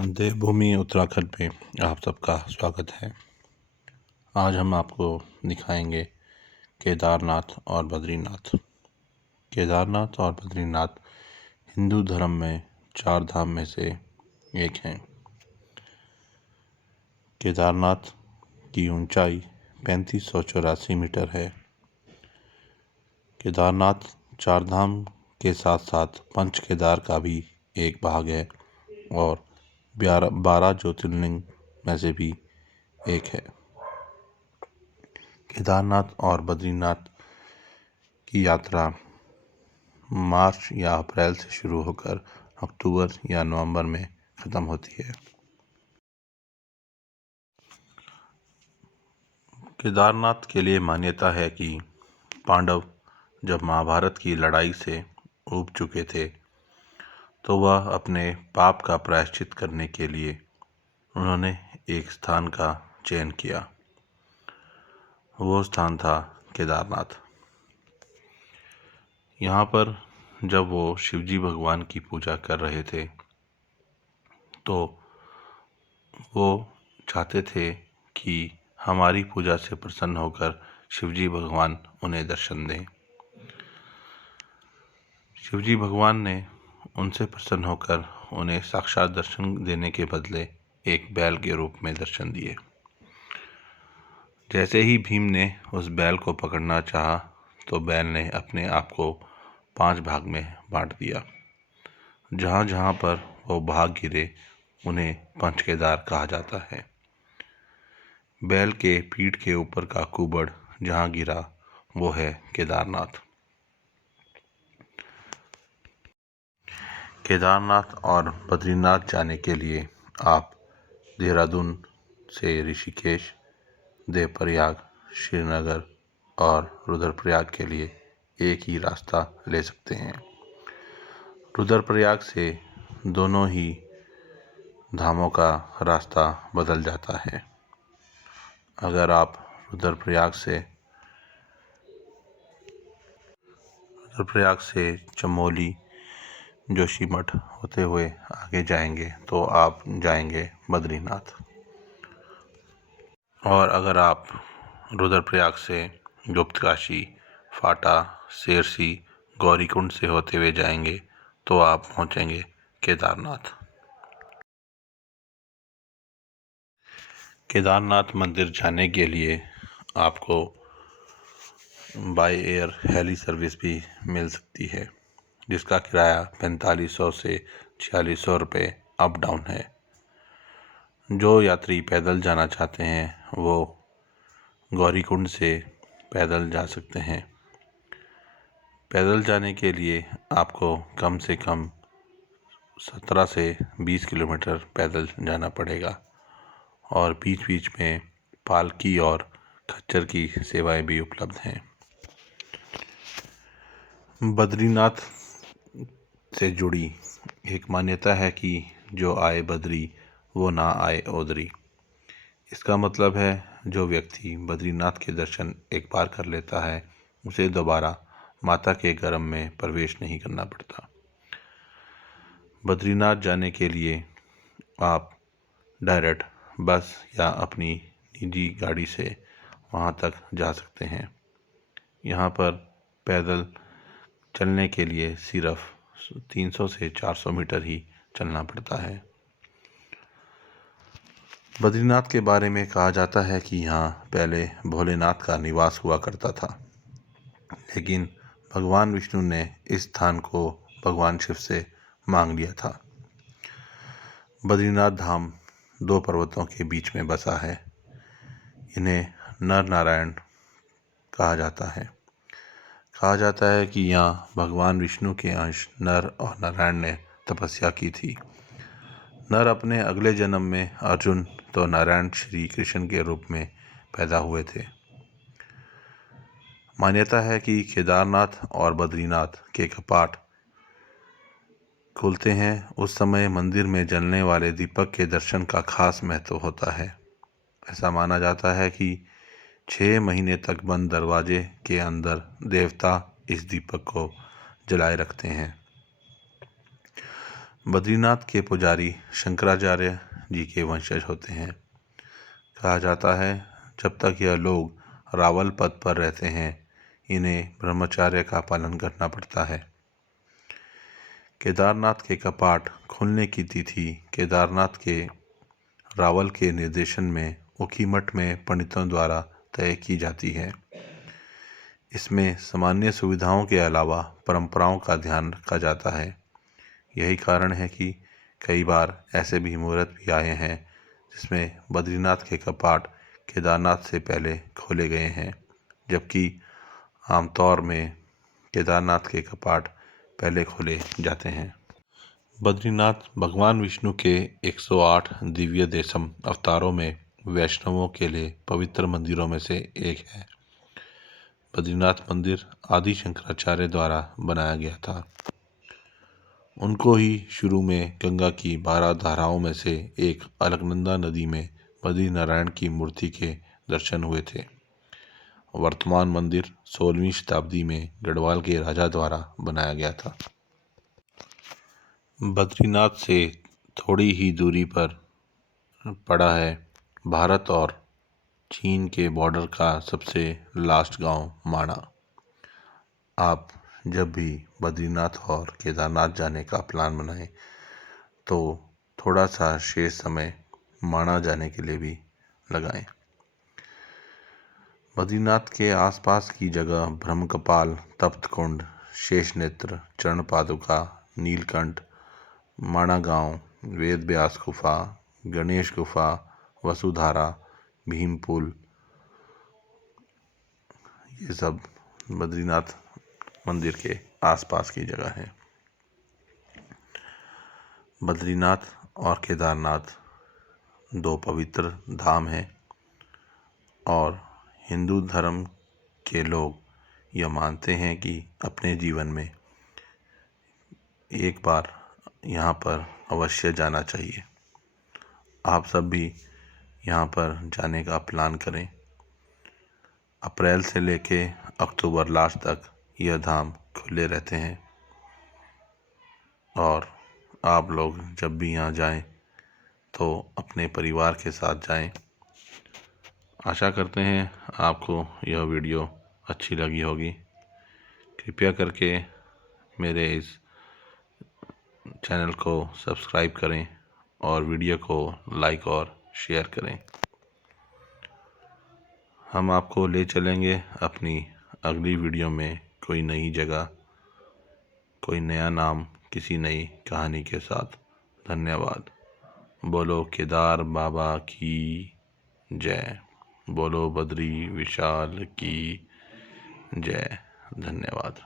देवभूमि उत्तराखंड में आप सबका स्वागत है। आज हम आपको दिखाएंगे केदारनाथ और बद्रीनाथ। केदारनाथ और बद्रीनाथ हिंदू धर्म में 4 धाम में से एक हैं। केदारनाथ की ऊंचाई 3584 मीटर है। केदारनाथ 4 धाम के साथ साथ पंच केदार का भी एक भाग है और 12 ज्योतिर्लिंग में से भी एक है। केदारनाथ और बद्रीनाथ की यात्रा मार्च या अप्रैल से शुरू होकर अक्टूबर या नवंबर में ख़त्म होती है। केदारनाथ के लिए मान्यता है कि पांडव जब महाभारत की लड़ाई से ऊब चुके थे तो वह अपने पाप का प्रायश्चित करने के लिए उन्होंने एक स्थान का चयन किया। वो स्थान था केदारनाथ। यहाँ पर जब वो शिवजी भगवान की पूजा कर रहे थे तो वो चाहते थे कि हमारी पूजा से प्रसन्न होकर शिवजी भगवान उन्हें दर्शन दें। शिवजी भगवान ने उनसे प्रसन्न होकर उन्हें साक्षात दर्शन देने के बदले एक बैल के रूप में दर्शन दिए। जैसे ही भीम ने उस बैल को पकड़ना चाहा तो बैल ने अपने आप को 5 भाग में बांट दिया। जहाँ जहाँ पर वो भाग गिरे उन्हें पंच केदार कहा जाता है। बैल के पीठ के ऊपर का कुबड़ जहाँ गिरा वो है केदारनाथ। केदारनाथ और बद्रीनाथ जाने के लिए आप देहरादून से ऋषिकेश, देवप्रयाग, श्रीनगर और रुद्रप्रयाग के लिए एक ही रास्ता ले सकते हैं। रुद्रप्रयाग से दोनों ही धामों का रास्ता बदल जाता है। अगर आप रुद्रप्रयाग से चमोली, जोशीमठ होते हुए आगे जाएंगे तो आप जाएंगे बद्रीनाथ। और अगर आप रुद्रप्रयाग से गुप्तकाशी, फाटा, सेरसी, गौरीकुंड से होते हुए जाएंगे तो आप पहुंचेंगे केदारनाथ। केदारनाथ मंदिर जाने के लिए आपको बाय एयर हेली सर्विस भी मिल सकती है, जिसका किराया 4500 से 4600 रुपये अप डाउन है। जो यात्री पैदल जाना चाहते हैं वो गौरीकुंड से पैदल जा सकते हैं। पैदल जाने के लिए आपको कम से कम 17 से 20 किलोमीटर पैदल जाना पड़ेगा और बीच बीच में पालकी और खच्चर की सेवाएं भी उपलब्ध हैं। बद्रीनाथ से जुड़ी एक मान्यता है कि जो आए बद्री वो ना आए ओदरी। इसका मतलब है जो व्यक्ति बद्रीनाथ के दर्शन एक बार कर लेता है उसे दोबारा माता के गर्भ में प्रवेश नहीं करना पड़ता। बद्रीनाथ जाने के लिए आप डायरेक्ट बस या अपनी निजी गाड़ी से वहाँ तक जा सकते हैं। यहाँ पर पैदल चलने के लिए सिर्फ 300 से 400 मीटर ही चलना पड़ता है। बद्रीनाथ के बारे में कहा जाता है कि यहाँ पहले भोलेनाथ का निवास हुआ करता था, लेकिन भगवान विष्णु ने इस स्थान को भगवान शिव से मांग लिया था। बद्रीनाथ धाम 2 पर्वतों के बीच में बसा है। इन्हें नर नारायण कहा जाता है। कहा जाता है कि यहाँ भगवान विष्णु के अंश नर और नारायण ने तपस्या की थी। नर अपने अगले जन्म में अर्जुन तो नारायण श्री कृष्ण के रूप में पैदा हुए थे। मान्यता है कि केदारनाथ और बद्रीनाथ के कपाट खुलते हैं उस समय मंदिर में जलने वाले दीपक के दर्शन का खास महत्व होता है। ऐसा माना जाता है कि 6 महीने तक बंद दरवाजे के अंदर देवता इस दीपक को जलाए रखते हैं। बद्रीनाथ के पुजारी शंकराचार्य जी के वंशज होते हैं। कहा जाता है जब तक यह लोग रावल पद पर रहते हैं इन्हें ब्रह्मचर्य का पालन करना पड़ता है। केदारनाथ के कपाट खुलने की तिथि केदारनाथ के रावल के निर्देशन में ऊखीमठ में पंडितों द्वारा तय की जाती है। इसमें सामान्य सुविधाओं के अलावा परंपराओं का ध्यान रखा जाता है। यही कारण है कि कई बार ऐसे भी मुहूर्त भी आए हैं जिसमें बद्रीनाथ के कपाट केदारनाथ से पहले खोले गए हैं, जबकि आमतौर में केदारनाथ के कपाट पहले खोले जाते हैं। बद्रीनाथ भगवान विष्णु के 108 दिव्य देशम अवतारों में वैष्णवों के लिए पवित्र मंदिरों में से एक है। बद्रीनाथ मंदिर आदि शंकराचार्य द्वारा बनाया गया था। उनको ही शुरू में गंगा की 12 धाराओं में से एक अलकनंदा नदी में बद्रीनारायण की मूर्ति के दर्शन हुए थे। वर्तमान मंदिर 16वीं शताब्दी में गढ़वाल के राजा द्वारा बनाया गया था। बद्रीनाथ से थोड़ी ही दूरी पर पड़ा है भारत और चीन के बॉर्डर का सबसे लास्ट गांव माणा। आप जब भी बद्रीनाथ और केदारनाथ जाने का प्लान बनाएं तो थोड़ा सा शेष समय माणा जाने के लिए भी लगाएं। बद्रीनाथ के आसपास की जगह ब्रह्मकपाल, तप्तकुंड, शेषनेत्र, चरण पादुका, नीलकंठ, माणा गांव, वेद व्यास गुफा, गणेश गुफा, वसुधारा, भीमपुल, ये सब बद्रीनाथ मंदिर के आसपास की जगह है। बद्रीनाथ और केदारनाथ दो पवित्र धाम हैं और हिंदू धर्म के लोग यह मानते हैं कि अपने जीवन में एक बार यहाँ पर अवश्य जाना चाहिए। आप सब भी यहाँ पर जाने का प्लान करें। अप्रैल से लेके अक्टूबर लास्ट तक यह धाम खुले रहते हैं और आप लोग जब भी यहाँ जाएं तो अपने परिवार के साथ जाएं। आशा करते हैं आपको यह वीडियो अच्छी लगी होगी। कृपया करके मेरे इस चैनल को सब्सक्राइब करें और वीडियो को लाइक और शेयर करें। हम आपको ले चलेंगे अपनी अगली वीडियो में कोई नई जगह, कोई नया नाम, किसी नई कहानी के साथ। धन्यवाद। बोलो केदार बाबा की जय। बोलो बद्री विशाल की जय। धन्यवाद।